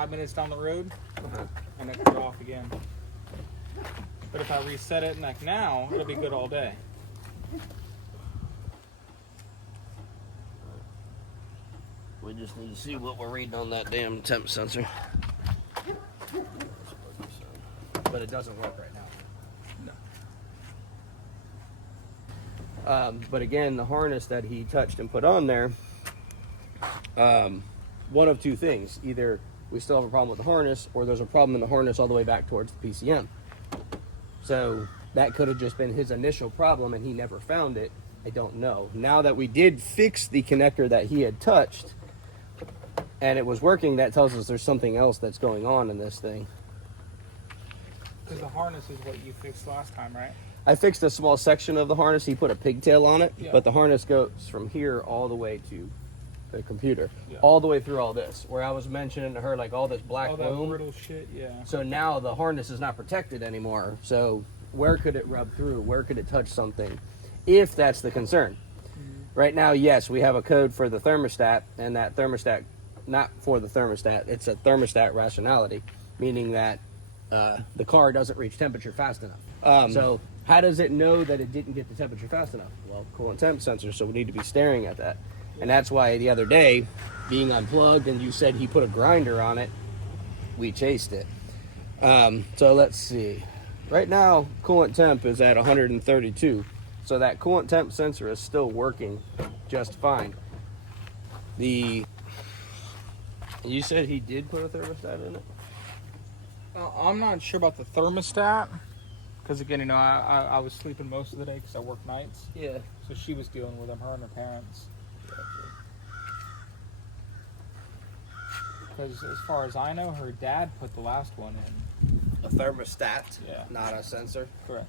5 minutes down the road, and it could go off again. But if I reset it like now, it'll be good all day. We just need to see what we're reading on that damn temp sensor. But it doesn't work right now. No. But again, the harness that he touched and put on there, one of two things. Either we still have a problem with the harness, or there's a problem in the harness all the way back towards the PCM. So that could have just been his initial problem and he never found it. I don't know. Now that we did fix the connector that he had touched and it was working, that tells us there's something else that's going on in this thing. Because the harness is what you fixed last time, right? I fixed a small section of the harness. He put a pigtail on it, but the harness goes from here all the way to the computer, all the way through all this. Where I was mentioning to her, like all this black that brittle shit, So now the harness is not protected anymore. So where could it rub through? Where could it touch something? If that's the concern. Right now, yes, we have a code for the thermostat, and that thermostat, not for the thermostat, it's a thermostat rationality, meaning that the car doesn't reach temperature fast enough. So how does it know that it didn't get the temperature fast enough? Well, coolant temp sensor, so we need to be staring at that. And that's why the other day, being unplugged, and you said he put a grinder on it, we chased it. So let's see. Right now, coolant temp is at 132. So that coolant temp sensor is still working just fine. You said he did put a thermostat in it? I'm not sure about the thermostat. Because again, you know, I was sleeping most of the day because I work nights. Yeah. So she was dealing with them, her and her parents. Because as far as I know, her dad put the last one in. A thermostat, not a sensor. Correct.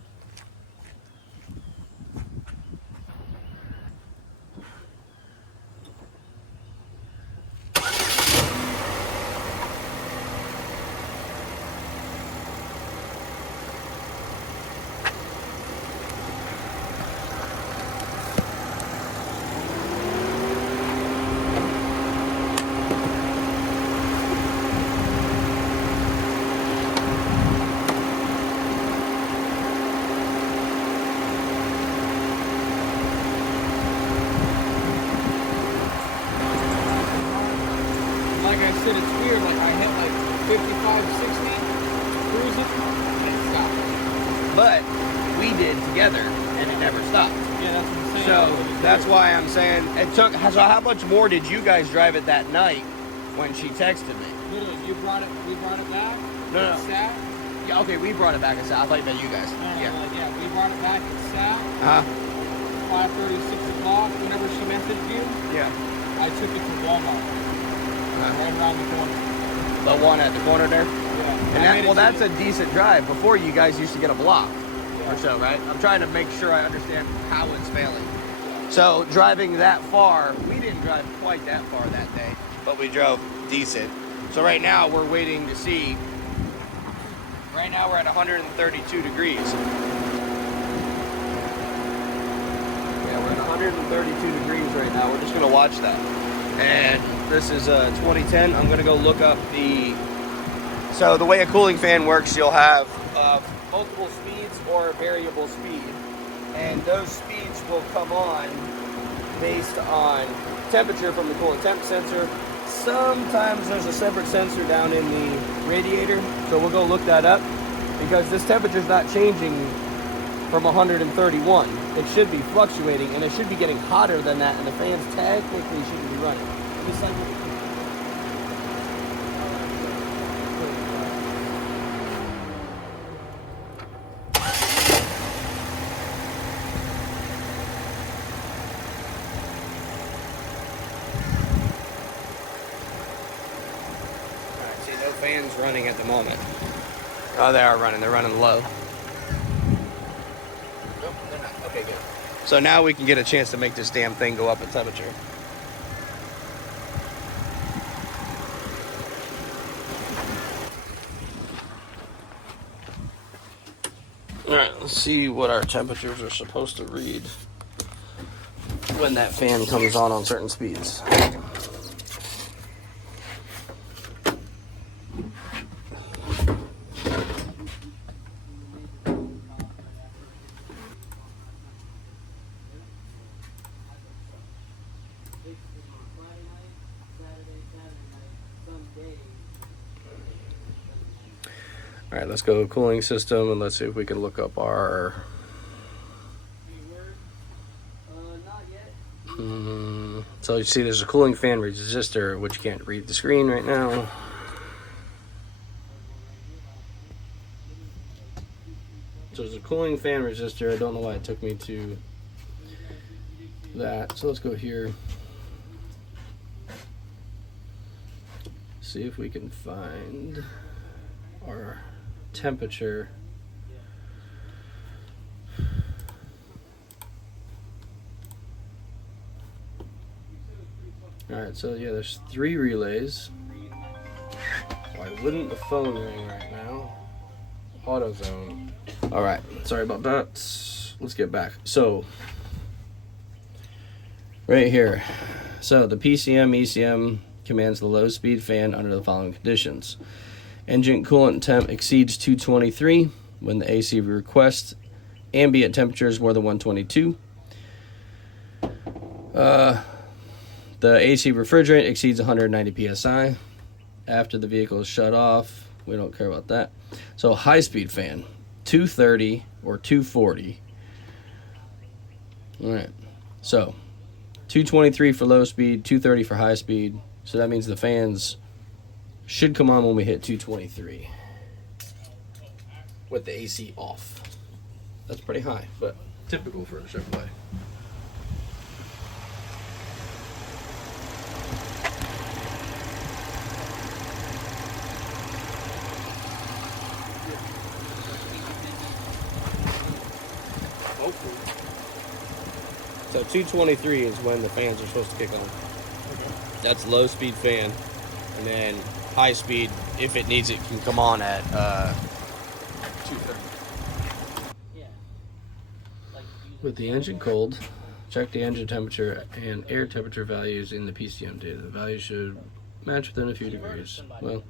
It's weird, like I hit like 55, 60, cruising, and it stopped. But we did together, and it never stopped. Yeah, that's what I'm saying. So that's why I'm saying it took. So how much more did you guys drive it that night when she texted me? Literally, we brought it back. No. It sat. Yeah, okay, we brought it back and sat. I thought you meant you guys. Yeah, we brought it back and sat. 5:30, 6 o'clock. Whenever she messaged you, I took it to Walmart. Right around the corner. The one at the corner there? Yeah. And that's a decent drive. Before, you guys used to get a block or so, right? I'm trying to make sure I understand how it's failing. So driving that far, we didn't drive quite that far that day, but we drove decent. So right now we're waiting to see. Right now we're at 132 degrees. Yeah, we're at 132 degrees right now. We're just gonna watch that. And this is 2010. I'm gonna go look up so the way a cooling fan works, you'll have multiple speeds or a variable speed. And those speeds will come on based on temperature from the coolant temp sensor. Sometimes there's a separate sensor down in the radiator. So we'll go look that up because this temperature is not changing from 131. It should be fluctuating and it should be getting hotter than that, and the fans technically shouldn't be running. Just like see, no fans running at the moment. Oh, they are running. They're running low. Nope, they're not. Okay, good. So now we can get a chance to make this damn thing go up in temperature. Alright, let's see what our temperatures are supposed to read when that fan comes on certain speeds. All right, let's go cooling system and let's see if we can look up our. So you see there's a cooling fan resistor, which you can't read the screen right now. So there's a cooling fan resistor. I don't know why it took me to that. So let's go here. See if we can find our temperature. Alright, so yeah, there's 3 relays. Why wouldn't the phone ring right now? AutoZone. Alright, sorry about that. Let's get back. So, right here. So, the PCM, ECM commands the low speed fan under the following conditions. Engine coolant temp exceeds 223 when the AC requests ambient temperature is more than 122. The AC refrigerant exceeds 190 psi after the vehicle is shut off. We don't care about that. So high speed fan, 230 or 240. All right. So 223 for low speed, 230 for high speed. So that means the fans should come on when we hit 223 with the AC off. That's pretty high, but typical for a Chevrolet. So 223 is when the fans are supposed to kick on. Okay. That's low speed fan, and then high speed, if it needs it, can come on at 230. Yeah. With the engine cold, check the engine temperature and air temperature values in the PCM data. The values should match within a few degrees. Well,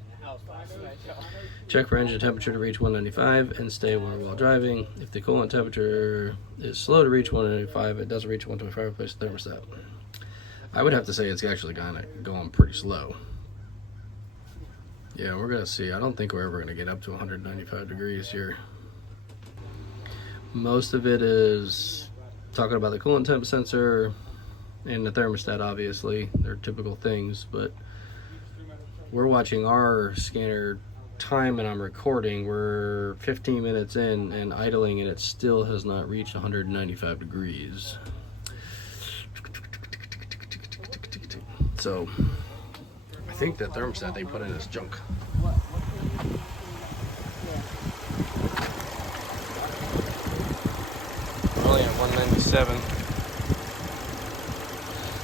check for engine temperature to reach 195 and stay warm while driving. If the coolant temperature is slow to reach 195, it doesn't reach 125, replace the thermostat. I would have to say it's actually kind of going pretty slow. Yeah, we're going to see. I don't think we're ever going to get up to 195 degrees here. Most of it is talking about the coolant temp sensor and the thermostat, obviously. They're typical things, but we're watching our scanner time and I'm recording. We're 15 minutes in and idling and it still has not reached 195 degrees. So I think the thermostat they put in is junk. We're only at 197.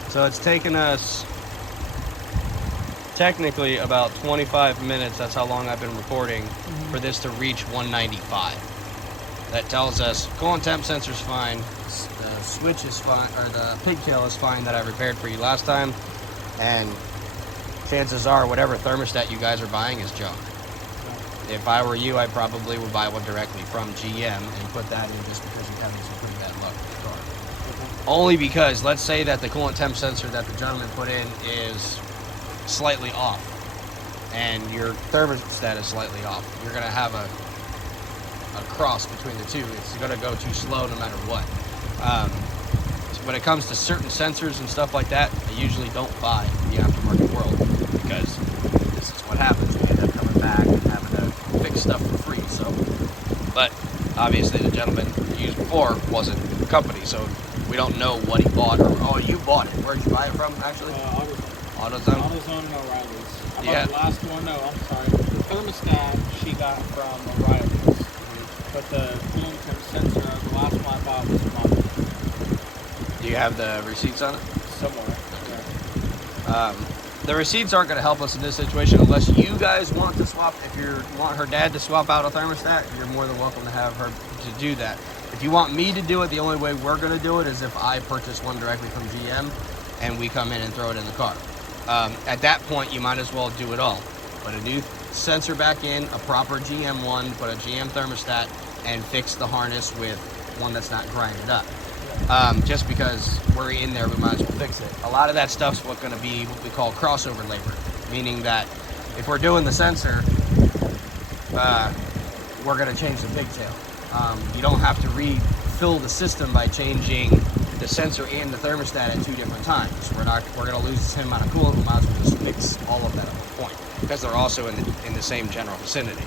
So it's taken us technically about 25 minutes, that's how long I've been recording, for this to reach 195. That tells us coolant temp sensor's fine, the switch is fine, or the pigtail is fine that I repaired for you last time, and chances are whatever thermostat you guys are buying is junk. If I were you, I probably would buy one directly from GM and put that in just because you're having some pretty bad luck with the car. Only because, let's say that the coolant temp sensor that the gentleman put in is slightly off and your thermostat is slightly off, you're going to have a cross between the two. It's going to go too slow no matter what. So when it comes to certain sensors and stuff like that, I usually don't buy the aftermarket world because this is what happens. We end up coming back and having to fix stuff for free. So, but obviously the gentleman used before wasn't the company, so we don't know what he bought. Oh, you bought it. Where'd you buy it from, actually? AutoZone? AutoZone and O'Reilly's. I bought the last one, no, I'm sorry. The thermostat she got from O'Reilly's. But the coolant temp sensor, the last one I bought was from AutoZone. Do you have the receipts on it? Somewhere, yeah. The receipts aren't going to help us in this situation unless you guys want to swap. If you want her dad to swap out a thermostat, you're more than welcome to have her to do that. If you want me to do it, the only way we're going to do it is if I purchase one directly from GM and we come in and throw it in the car. At that point, you might as well do it all. Put a new sensor back in, a proper GM one, put a GM thermostat, and fix the harness with one that's not grinded up. Just because we're in there, we might as well fix it. A lot of that stuff's going to be what we call crossover labor, meaning that if we're doing the sensor, we're going to change the pigtail. You don't have to refill the system by changing the sensor and the thermostat at 2 different times. We're going to lose the same amount of coolant. We might as well just mix all of that at one point because they're also in the same general vicinity.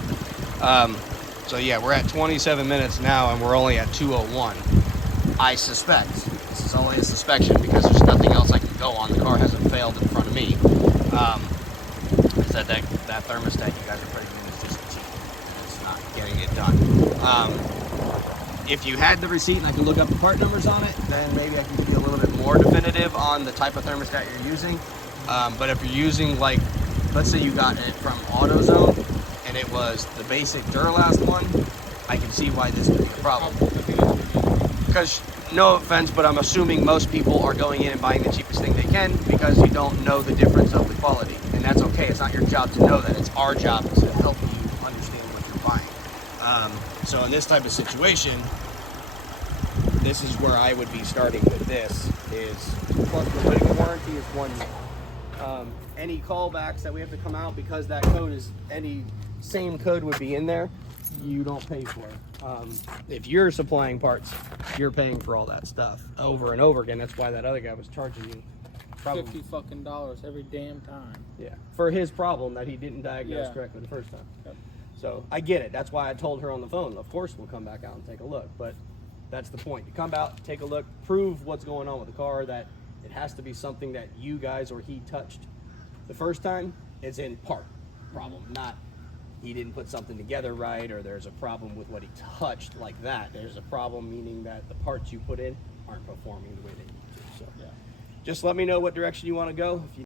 So yeah, we're at 27 minutes now and we're only at 2:01. I suspect, this is only a suspicion because there's nothing else I can go on. The car hasn't failed in front of me. Is that thermostat you guys are putting in is just cheap. It's not getting it done. If you had the receipt and I could look up the part numbers on it, then maybe I could be a little bit more definitive on the type of thermostat you're using. But if you're using, like, let's say you got it from AutoZone and it was the basic Duralast one, I can see why this would be a problem. Because, no offense, but I'm assuming most people are going in and buying the cheapest thing they can because you don't know the difference of the quality. And that's okay. It's not your job to know that. It's our job to help you understand what you're buying. So in this type of situation, this is where I would be starting with this is, plus the waiting warranty is 1 year. Any callbacks that we have to come out because that code is, any same code would be in there, you don't pay for it. If you're supplying parts, you're paying for all that stuff over and over again. That's why that other guy was charging you probably $50 fucking every damn time. Yeah, for his problem that he didn't diagnose correctly the first time. Yep. So I get it. That's why I told her on the phone, of course we'll come back out and take a look. But that's the point. You come out, take a look, prove what's going on with the car, that it has to be something that you guys or he touched the first time. Is in part problem, not he didn't put something together right, or there's a problem with what he touched like that. There's a problem meaning that the parts you put in aren't performing the way they need to. So just let me know what direction you want to go. If you